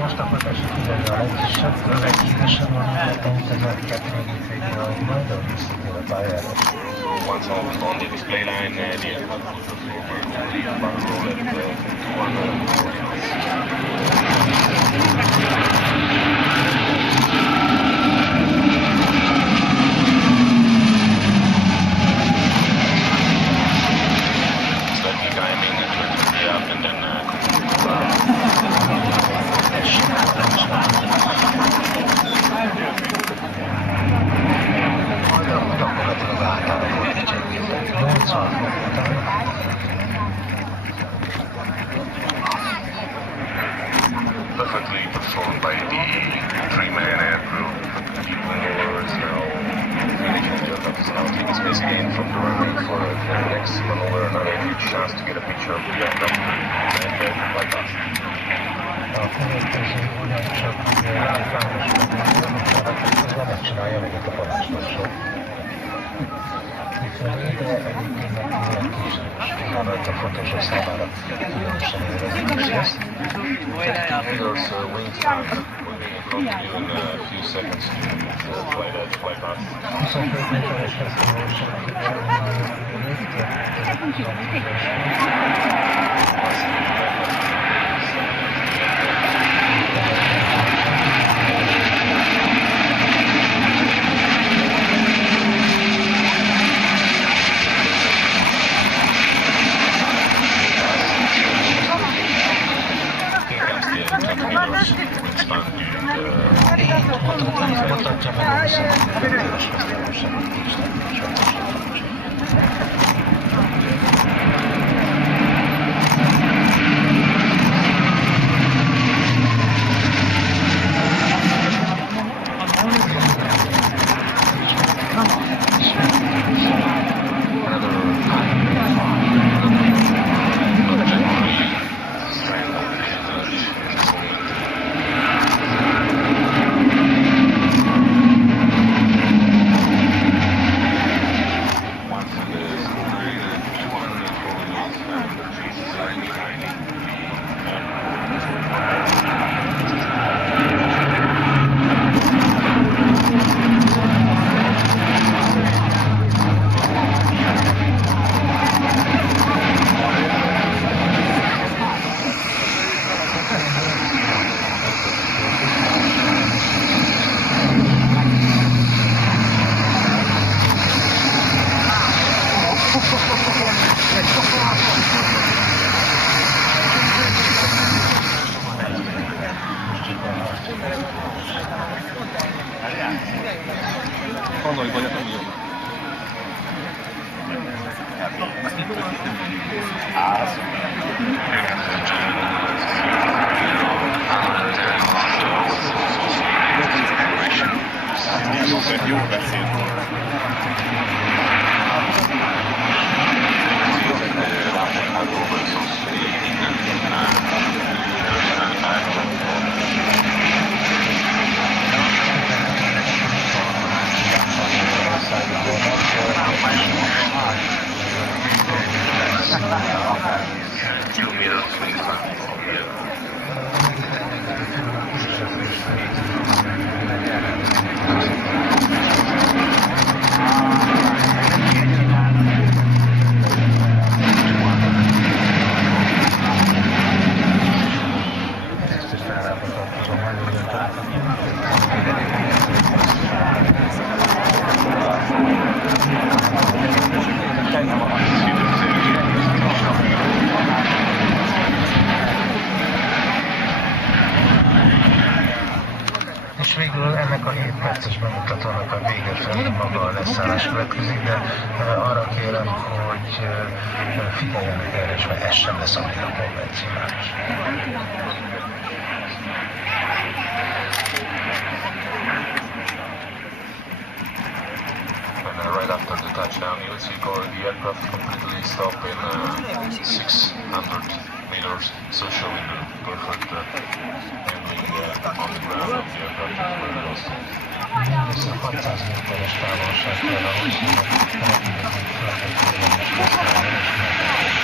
most a fotós kiderül a leghíresebb vonalban utazat Catherine végül majd a visszatér a pályára. Once on the display line, the aircraft will go forward the barrel roll at 240 knots. Slightly climbing and turning up and then gyakorlatilag általában volt egy csengészet. 80 után. perfectly performed by the three-man aircrew. People is now finishing the aircraft is now taking space again from the runway for the next maneuver, another huge chance to get a picture of the aircraft and then like that. A következő ugyancsak számos megcsinálja meg a parancsnokság. A fotósok számára különösen érezni. There's wing time will be in front of you in a few seconds to fly past. Mutatja meg a viszontlátás mezőgazdaságot is, Gondolj, hogy a jó. Jó beszél. És végül ennek a 7 perces bemutatónak a vége felé maga a leszállás következik, de arra kérem, hogy figyeljenek erre is, mert ez sem lesz annyira konvencionális. Right after the touchdown, you'll see the aircraft completely stop in 600 meters, so showing the perfect handling on the ground of the aircraft. Mindössze 600 méteres távolság kell ahhoz, hogy a repülőgép felhőt és használni és megtalálni.